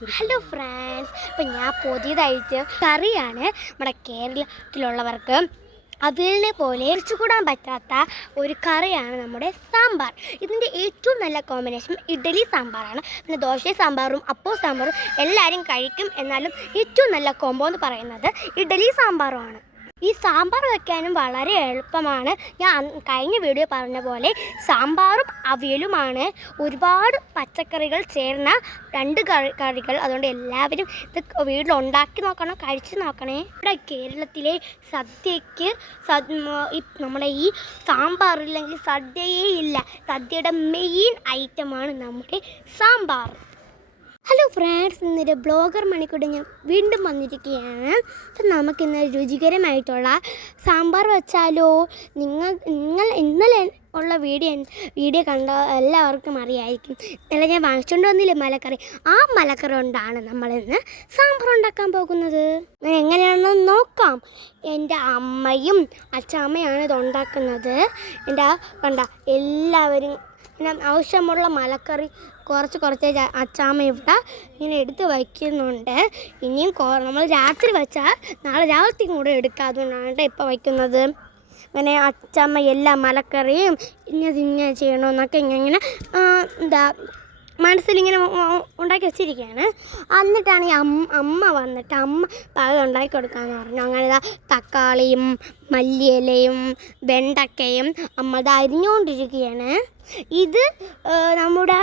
Hello friends, ഇപ്പം ഞാൻ പുതിയതായിട്ട് കറിയാണ് നമ്മുടെ കേരളത്തിലുള്ളവർക്ക് അവിയലിനെ പോലെ ഇറച്ചുകൂടാൻ പറ്റാത്ത ഒരു കറിയാണ് നമ്മുടെ സാമ്പാർ. ഇതിൻ്റെ ഏറ്റവും നല്ല കോമ്പിനേഷൻ ഇഡ്ഡലി സാമ്പാറാണ്. പിന്നെ ദോശ സാമ്പാറും അപ്പോ സാമ്പാറും എല്ലാവരും കഴിക്കും. എന്നാലും ഏറ്റവും നല്ല കോംബോ എന്ന് പറയുന്നത് ഇഡ്ഡലി സാമ്പാറുമാണ്. ഈ സാമ്പാർ വയ്ക്കാനും വളരെ എളുപ്പമാണ്. ഞാൻ കഴിഞ്ഞ വീഡിയോ പറഞ്ഞ പോലെ സാമ്പാറും അവിയലുമാണ് ഒരുപാട് പച്ചക്കറികൾ ചേർന്ന രണ്ട് കറികൾ. അതുകൊണ്ട് എല്ലാവരും ഇത് വീട്ടിലുണ്ടാക്കി നോക്കണം, കഴിച്ച് നോക്കണേ. ഇവിടെ കേരളത്തിലെ സദ്യയ്ക്ക് നമ്മുടെ ഈ സാമ്പാറില്ലെങ്കിൽ സദ്യയേ ഇല്ല. സദ്യയുടെ മെയിൻ ഐറ്റമാണ് നമ്മുടെ സാമ്പാർ. ഹലോ ഫ്രണ്ട്സ്, ഇന്നൊരു ബ്ലോഗർ മണിക്കൂടെ ഞാൻ വീണ്ടും വന്നിരിക്കുകയാണ്. അപ്പം നമുക്കിന്ന് രുചികരമായിട്ടുള്ള സാമ്പാർ വെച്ചാലോ? നിങ്ങൾ ഇന്നലെ ഉള്ള വീഡിയോ കണ്ട എല്ലാവർക്കും അറിയായിരിക്കും. ഇന്നലെ ഞാൻ വാങ്ങിച്ചുകൊണ്ട് വന്നില്ലേ മലക്കറി, ആ മലക്കറി കൊണ്ടാണ് നമ്മളിന്ന് സാമ്പാർ ഉണ്ടാക്കാൻ പോകുന്നത്. എങ്ങനെയാണെന്ന് നോക്കാം. എൻ്റെ അമ്മയും അച്ഛമ്മയാണ് ഇത് ഉണ്ടാക്കുന്നത്. എൻ്റെ കണ്ട എല്ലാവരും ആവശ്യമുള്ള മലക്കറി കുറച്ച് അച്ചാമ്മ ഇവിടെ ഇങ്ങനെ എടുത്ത് വയ്ക്കുന്നുണ്ട്. ഇനിയും നമ്മൾ രാത്രി വെച്ചാൽ നാളെ രാത്രിയും കൂടെ എടുക്കുക. അതുകൊണ്ടാണ് ഇപ്പോൾ വയ്ക്കുന്നത്. അങ്ങനെ അച്ചാമ്മ എല്ലാ മലക്കറിയും ഇങ്ങനെ ചെയ്യണമെന്നൊക്കെ ഇങ്ങനെ മനസ്സിലിങ്ങനെ ഉണ്ടാക്കി വെച്ചിരിക്കുകയാണ്. എന്നിട്ടാണ് ഈ അമ്മ വന്നിട്ട് പഴം ഉണ്ടാക്കി കൊടുക്കാമെന്ന് പറഞ്ഞു. അങ്ങനെ തക്കാളിയും മല്ലിയിലയും വെണ്ടക്കയും അമ്മ ഇത് അരിഞ്ഞുകൊണ്ടിരിക്കുകയാണ്. ഇത് നമ്മുടെ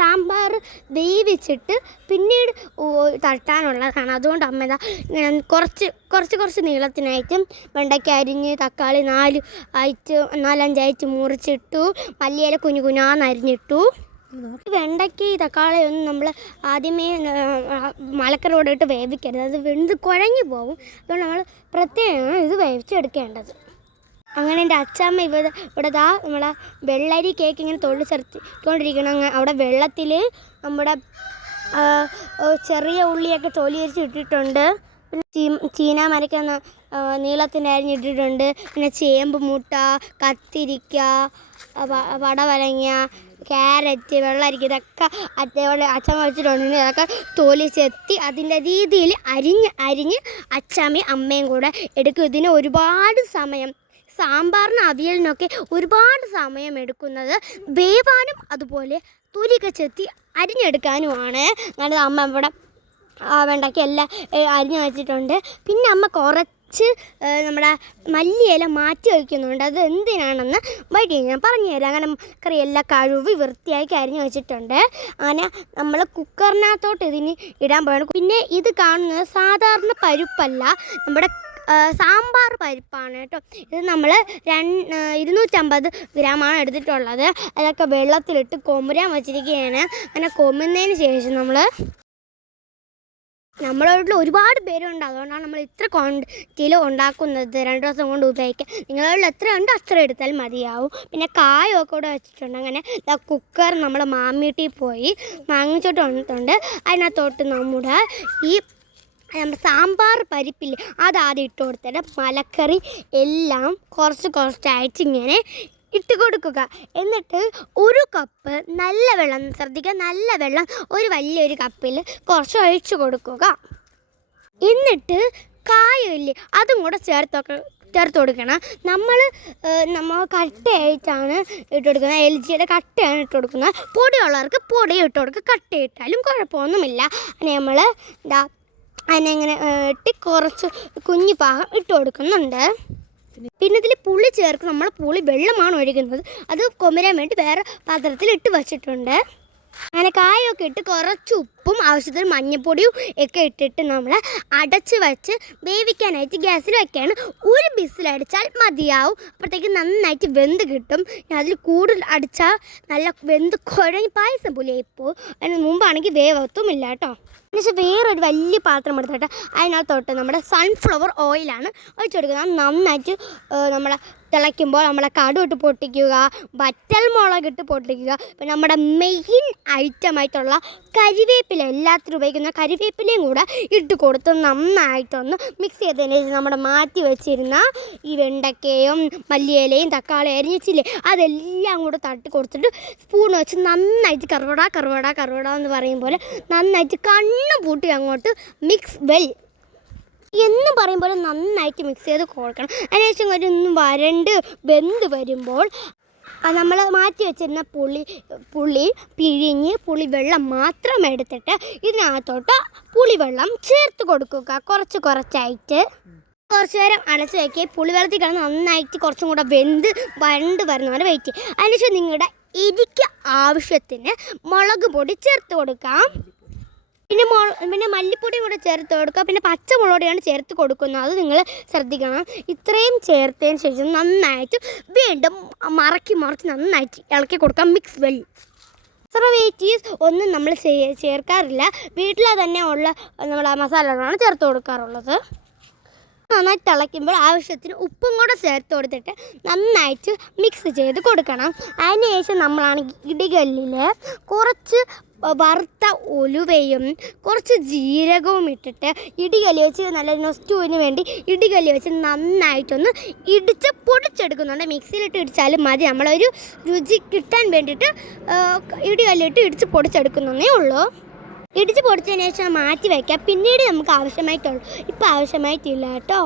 സാമ്പാർ വേവിച്ചിട്ട് പിന്നീട് തട്ടാനുള്ളതാണ്. അതുകൊണ്ട് അമ്മ ഇതാ ഇങ്ങനെ കുറച്ച് നീളത്തിനായിട്ടും വെണ്ടയ്ക്ക അരിഞ്ഞ് തക്കാളി 4-5 മുറിച്ചിട്ടു. മല്ലിയില കുഞ്ഞാന്ന് അരിഞ്ഞിട്ടു. വെണ്ടയ്ക്ക് തക്കാളി ഒന്നും നമ്മൾ ആദ്യമേ മലക്കറിയോടെ ഇട്ട് വേവിക്കരുത്. അത് വെന്ത് കുഴഞ്ഞു പോകും. അതുകൊണ്ട് നമ്മൾ പ്രത്യേകം ഇത് വേവിച്ചെടുക്കേണ്ടത്. അങ്ങനെ എൻ്റെ അച്ഛമ്മ ഇവിടെ നമ്മളെ വെള്ളരി കേക്ക് ഇങ്ങനെ തൊള്ളി ചേർത്തിക്കൊണ്ടിരിക്കണം. അവിടെ വെള്ളത്തിൽ നമ്മുടെ ചെറിയ ഉള്ളിയൊക്കെ തൊലിയരിച്ച് ഇട്ടിട്ടുണ്ട്. പിന്നെ ചീന മരയ്ക്കുന്ന നീളത്തിന് അരിഞ്ഞിട്ടിട്ടുണ്ട്. പിന്നെ ചേമ്പ് മുട്ട, കത്തിരിക്ക, പടവലങ്ങ, ക്യാരറ്റ്, വെള്ളരിക്ക ഇതൊക്കെ അതേപോലെ അച്ഛമ്മ വെച്ചിട്ടുണ്ട്. ഇതൊക്കെ തൊലി ചെത്തി അതിൻ്റെ രീതിയിൽ അരിഞ്ഞ് അച്ഛമ്മയും അമ്മയും കൂടെ എടുക്കും. ഇതിന് ഒരുപാട് സമയം, സാമ്പാറിന് അവിയലിനൊക്കെ ഒരുപാട് സമയം എടുക്കുന്നത് വേവാനും അതുപോലെ തൊലിയൊക്കെ ചെത്തി അരിഞ്ഞെടുക്കാനുമാണ്. അങ്ങനെ അമ്മ ഇവിടെ വെണ്ടയ്ക്ക എല്ലാം അരിഞ്ഞു വെച്ചിട്ടുണ്ട്. പിന്നെ അമ്മ കുറച്ച് നമ്മുടെ മല്ലിയില മാറ്റി വയ്ക്കുന്നുണ്ട്. അത് എന്തിനാണെന്ന് വൈകി ഞാൻ പറഞ്ഞുതരാം. അങ്ങനെ കറിയെല്ലാം കഴുകി വൃത്തിയാക്കി അരിഞ്ഞു വെച്ചിട്ടുണ്ട്. അങ്ങനെ നമ്മൾ കുക്കറിനകത്തോട്ട് ഇതിന് ഇടാൻ പോകണം. പിന്നെ ഇത് കാണുന്നത് സാധാരണ പരിപ്പല്ല, നമ്മുടെ സാമ്പാർ പരിപ്പാണ് കേട്ടോ. ഇത് നമ്മൾ 250 ഗ്രാമാണ് എടുത്തിട്ടുള്ളത്. അതൊക്കെ വെള്ളത്തിലിട്ട് കൊമുരാൻ വച്ചിരിക്കുകയാണ്. അങ്ങനെ കൊമ്മുന്നതിന് ശേഷം നമ്മുടെ വീട്ടിൽ ഒരുപാട് പേരുണ്ട്. അതുകൊണ്ടാണ് നമ്മൾ ഇത്ര ക്വാണ്ടിറ്റിയിൽ ഉണ്ടാക്കുന്നത്. 2 ദിവസം കൊണ്ട് ഉപയോഗിക്കാം. നിങ്ങളുടെ വീട്ടിൽ എത്ര ഉണ്ട് അത്ര എടുത്താൽ മതിയാവും. പിന്നെ കായമൊക്കെ കൂടെ വെച്ചിട്ടുണ്ട്. അങ്ങനെ കുക്കർ നമ്മൾ മാമീട്ടിൽ പോയി വാങ്ങിച്ചോട്ട് വന്നിട്ടുണ്ട്. അതിനകത്തോട്ട് നമ്മുടെ സാമ്പാർ പരിപ്പില്ലേ അതാദ്യം ഇട്ട് കൊടുത്തിട്ട് മലക്കറി എല്ലാം കുറച്ചായിട്ട് ഇങ്ങനെ ഇട്ട് കൊടുക്കുക. എന്നിട്ട് 1 കപ്പ് നല്ല വെള്ളം, ശ്രദ്ധിക്കുക, നല്ല വെള്ളം ഒരു വലിയൊരു കപ്പിൽ കുറച്ച് ഒഴിച്ച് കൊടുക്കുക. എന്നിട്ട് കായമില്ലേ അതും കൂടെ ചേർത്ത് കൊടുക്കണം. നമ്മൾ കട്ടയായിട്ടാണ് ഇട്ട് കൊടുക്കുന്നത്. LGയുടെ കട്ടയാണ് ഇട്ട് കൊടുക്കുന്നത്. പൊടിയുള്ളവർക്ക് പൊടി ഇട്ട് കൊടുക്കുക. കട്ടയിട്ടാലും കുഴപ്പമൊന്നുമില്ല. നമ്മൾ അതിനെങ്ങനെ ഇട്ട് കുറച്ച് കുഞ്ഞു പാകം ഇട്ട് കൊടുക്കുന്നുണ്ട്. പിന്നെ ഇതിൽ പുളി ചേർക്കും. നമ്മൾ പുളി വെള്ളമാണ് ഒഴിക്കുന്നത്. അത് കൊമരാൻ വേണ്ടി വേറെ പാത്രത്തിൽ ഇട്ട് വച്ചിട്ടുണ്ട്. അങ്ങനെ കായൊക്കെ ഇട്ട് കുറച്ച് ഉപ്പും ആവശ്യത്തിന് മഞ്ഞൾപ്പൊടിയും ഒക്കെ ഇട്ടിട്ട് നമ്മൾ അടച്ച് വെച്ച് വേവിക്കാനായിട്ട് ഗ്യാസിൽ വയ്ക്കുകയാണ്. 1 ബിസിലടിച്ചാൽ മതിയാവും. അപ്പോഴത്തേക്ക് നന്നായിട്ട് വെന്ത് കിട്ടും. അതിൽ കൂടുതൽ അടിച്ചാൽ നല്ല വെന്ത് കുഴഞ്ഞ് പായസം പുളിയായിപ്പോൾ. അതിന് മുമ്പാണെങ്കിൽ വേവത്തുമില്ല കേട്ടോ. എന്നുവെച്ചാൽ വേറൊരു വലിയ പാത്രം എടുത്തിട്ട് അതിനകത്തോട്ട് നമ്മുടെ സൺഫ്ലവർ ഓയിലാണ് ഒഴിച്ചു കൊടുക്കുന്നത്. നന്നായിട്ട് നമ്മളെ തിളയ്ക്കുമ്പോൾ നമ്മളെ കടുവിട്ട് പൊട്ടിക്കുക, വറ്റൽ മുളകിട്ട് പൊട്ടിക്കുക. പിന്നെ നമ്മുടെ മെയിൻ ഐറ്റമായിട്ടുള്ള കരിവേപ്പില, എല്ലാത്തിനും ഉപയോഗിക്കുന്ന കരിവേപ്പിലയും കൂടെ ഇട്ട് കൊടുത്ത് നന്നായിട്ടൊന്ന് മിക്സ് ചെയ്തതിന് ശേഷം നമ്മുടെ മാറ്റി വെച്ചിരുന്ന ഈ വെണ്ടയ്ക്കയും മല്ലിയിലയും തക്കാളി അരിഞ്ഞിച്ചില്ലേ അതെല്ലാം കൂടെ തട്ടി കൊടുത്തിട്ട് സ്പൂൺ വെച്ച് നന്നായിട്ട് കറുവട എന്ന് പറയും പോലെ നന്നായിട്ട് കണ്ണ് പൂട്ടി അങ്ങോട്ട് മിക്സ് വെൽ എന്ന് പറയുമ്പോൾ നന്നായിട്ട് മിക്സ് ചെയ്ത് കൊടുക്കണം. അതിനുശേഷം ഒരു വരണ്ട് വെന്ത് വരുമ്പോൾ നമ്മൾ മാറ്റി വെച്ചിരുന്ന പുളി പിഴിഞ്ഞ് പുളിവെള്ളം മാത്രം എടുത്തിട്ട് ഇതിനകത്തോട്ട് പുളിവെള്ളം ചേർത്ത് കൊടുക്കുക. കുറച്ചായിട്ട് കുറച്ച് നേരം അടച്ച് വയ്ക്കുക. പുളിവെള്ളത്തിൽ കിടന്ന് നന്നായിട്ട് കുറച്ചും കൂടെ വരണ്ട് വരുന്നവരെ വെയിറ്റ് ചെയ്യുക. അതിനുശേഷം നിങ്ങളുടെ എരിക്ക് ആവശ്യത്തിന് മുളക് പൊടി ചേർത്ത് കൊടുക്കാം. പിന്നെ മല്ലിപ്പൊടിയും കൂടെ ചേർത്ത് കൊടുക്കുക. പിന്നെ പച്ചമുളകൊടിയാണ് ചേർത്ത് കൊടുക്കുന്നത്, അത് നിങ്ങൾ ശ്രദ്ധിക്കണം. ഇത്രയും ചേർത്തതിന് ശേഷം നന്നായിട്ട് വീണ്ടും മറക്കി നന്നായിട്ട് ഇളക്കി കൊടുക്കാം. Mix well. വെറൈറ്റീസ് ഒന്നും നമ്മൾ ചേർക്കാറില്ല, വീട്ടിലെ തന്നെ ഉള്ള നമ്മൾ മസാലകളാണ് ചേർത്ത് കൊടുക്കാറുള്ളത്. നന്നായി തിളയ്ക്കുമ്പോൾ ആവശ്യത്തിന് ഉപ്പും കൂടെ ചേർത്ത് കൊടുത്തിട്ട് നന്നായിട്ട് മിക്സ് ചെയ്ത് കൊടുക്കണം. അതിന് ശേഷം നമ്മളാണെങ്കിൽ ഇടികല്ലിൽ കുറച്ച് വറുത്ത ഉലുവയും കുറച്ച് ജീരകവും ഇട്ടിട്ട് ഇടികല്ല് വെച്ച് നല്ല നൊസ്റ്റുവിന് വേണ്ടി ഇടികല്ല് വെച്ച് നന്നായിട്ടൊന്ന് ഇടിച്ച് പൊടിച്ചെടുക്കുന്നുണ്ട്. മിക്സിയിലിട്ട് ഇടിച്ചാലും മതി, നമ്മളൊരു രുചി കിട്ടാൻ വേണ്ടിയിട്ട് ഇടികല്ലിട്ട് ഇടിച്ച് പൊടിച്ചെടുക്കുന്നതേ ഉള്ളൂ. ഇടിച്ച് പൊടിച്ചതിന് ശേഷം മാറ്റി വയ്ക്കാം. പിന്നീട് നമുക്ക് ആവശ്യമായിട്ടുള്ളൂ, ഇപ്പം ആവശ്യമായിട്ടില്ല കേട്ടോ.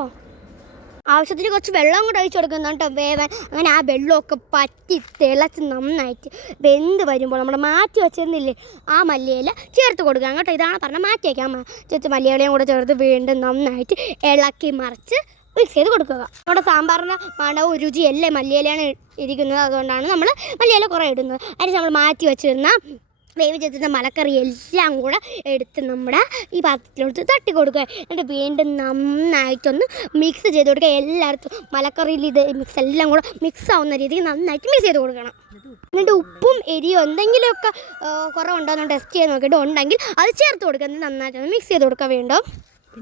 ആവശ്യത്തിന് കുറച്ച് വെള്ളം കൂടെ ഒഴിച്ച് കൊടുക്കുന്നുണ്ട് കേട്ടോ വേവാൻ. അങ്ങനെ ആ വെള്ളമൊക്കെ പറ്റി തിളച്ച് നന്നായിട്ട് വെന്ത് വരുമ്പോൾ നമ്മൾ മാറ്റി വെച്ചിരുന്നില്ലേ ആ മല്ലിയില ചേർത്ത് കൊടുക്കുക കേട്ടോ. ഇതാണ് പറഞ്ഞാൽ മാറ്റി വയ്ക്കാം. ചേർത്ത് മല്ലിയിലയും കൂടെ ചേർത്ത് വീണ്ടും നന്നായിട്ട് ഇളക്കി മറിച്ച് മിക്സ് ചെയ്ത് കൊടുക്കുക. നമ്മുടെ സാമ്പാറിൻ്റെ മണവും രുചിയല്ലേ മല്ലിയിലയാണ് ഇരിക്കുന്നത്, അതുകൊണ്ടാണ് നമ്മൾ മല്ലിയില കുറേ ഇടുന്നത്. അതിന് നമ്മൾ മാറ്റി വെച്ചിരുന്ന വേവിച്ചെടുത്ത മലക്കറി എല്ലാം കൂടെ എടുത്ത് നമ്മുടെ ഈ പാത്രത്തിലോട്ട് തട്ടി കൊടുക്കുക. എന്നിട്ട് വീണ്ടും നന്നായിട്ടൊന്ന് മിക്സ് ചെയ്ത് കൊടുക്കുക. എല്ലായിടത്തും മലക്കറിയിൽ ഇത് മിക്സ് എല്ലാം കൂടെ മിക്സ് ആവുന്ന രീതിക്ക് നന്നായിട്ട് മിക്സ് ചെയ്ത് കൊടുക്കണം. എന്നിട്ട് ഉപ്പും എരിയോ എന്തെങ്കിലുമൊക്കെ കുറവുണ്ടോ ടെസ്റ്റ് ചെയ്ത് നോക്കിയിട്ട് ഉണ്ടെങ്കിൽ അത് ചേർത്ത് കൊടുക്കുക. എന്നിട്ട് നന്നായിട്ടൊന്ന് മിക്സ് ചെയ്ത് കൊടുക്കുക വീണ്ടും.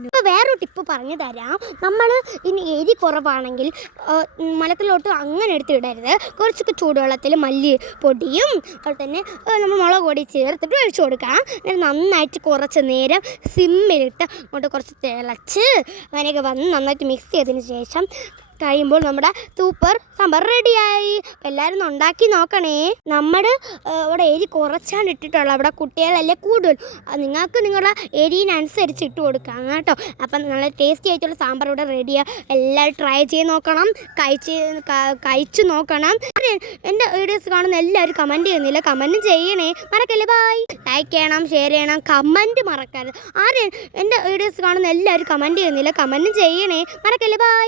ഇപ്പോൾ വേറൊരു ടിപ്പ് പറഞ്ഞു തരാം. നമ്മൾ ഇനി എരി കുറവാണെങ്കിൽ മലക്കറിലോട്ട് അങ്ങനെ എടുത്തിടരുത്. കുറച്ചൊക്കെ ചൂടുവെള്ളത്തിൽ മല്ലിപ്പൊടിയും അതുപോലെ തന്നെ നമ്മൾ മുളക് പൊടി ചേർത്തിട്ട് ഒഴിച്ചു കൊടുക്കാം. എന്നിട്ട് നന്നായിട്ട് കുറച്ച് നേരം സിമ്മിലിട്ട് അങ്ങോട്ട് കുറച്ച് തിളച്ച് അങ്ങനെയൊക്കെ വന്ന് നന്നായിട്ട് മിക്സ് ചെയ്തതിന് ശേഷം കഴിയുമ്പോൾ നമ്മുടെ സൂപ്പർ സാമ്പാർ റെഡിയായി. എല്ലാവരും ഉണ്ടാക്കി നോക്കണേ. നമ്മൾ ഇവിടെ എരി കുറച്ചാണ് ഇട്ടിട്ടുള്ളത്, അവിടെ കുട്ടികളല്ലേ കൂടുതൽ, നിങ്ങൾക്ക് നിങ്ങളുടെ എരിയിനനുസരിച്ച് ഇട്ട് കൊടുക്കാം കേട്ടോ. അപ്പം നല്ല ടേസ്റ്റി ആയിട്ടുള്ള സാമ്പാർ ഇവിടെ റെഡിയാണ്. എല്ലാവരും ട്രൈ ചെയ്ത് നോക്കണം, കഴിച്ച് നോക്കണം. എൻ്റെ വീഡിയോസ് കാണുന്ന എല്ലാവരും കമൻറ്റ് ചെയ്യുന്നില്ല, കമൻറ്റും ചെയ്യണേ മറക്കല്ലേ. ബായ്. ലൈക്ക് ചെയ്യണം, ഷെയർ ചെയ്യണം, കമൻറ്റ് മറക്കരുത്. എൻ്റെ വീഡിയോസ് കാണുന്ന എല്ലാവരും കമൻറ്റ് ചെയ്യുന്നില്ല, കമൻറ്റും ചെയ്യണേ മറക്കല്ലേ. ബായ്.